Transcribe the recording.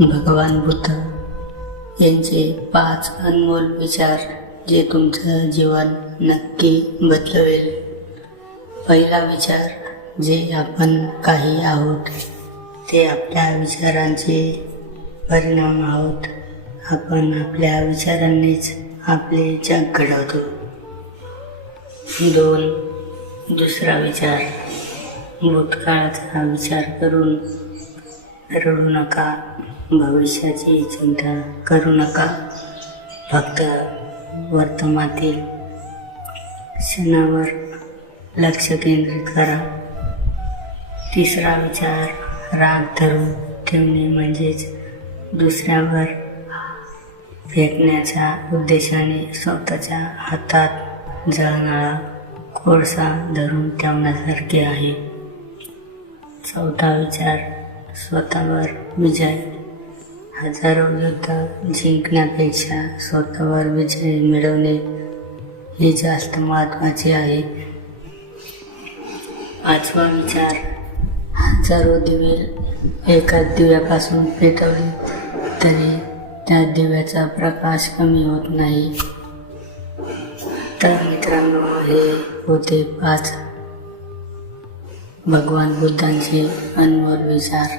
भगवान बुद्ध यांचे 5 अनमोल विचार जे तुमचं जीवन नक्की बदलवेल. पहिला विचार, जे आपण काही आहोत ते आपल्या विचारांचे परिणाम आहोत. आपण आपल्या विचारांनीच आपले जग घडवतो. 2. दुसरा विचार, भूतकाळाचा विचार करून रडू नका, भविष्याची चिंता करू नका, फक्त वर्तमानातील क्षणावर लक्ष केंद्रित करा. तिसरा विचार, राग धरून ठेवणे म्हणजेच दुसऱ्यावर फेकण्याच्या उद्देशाने स्वतःच्या हातात जळणारा कोळसा धरून ठेवण्यासारखे आहे. चौथा विचार, स्वतःवर विजय. हजारो युद्ध जिंकण्यापेक्षा स्वतःवर विजय मिळवणे हे जास्त महत्त्वाचे आहे. 5वा विचार, हजारो दिवे एकाच दिव्यापासून पेटवले तरी त्या दिव्याचा प्रकाश कमी होत नाही. तर मित्रांनो, हे होते 5 भगवान बुद्धांचे अनमोल विचार.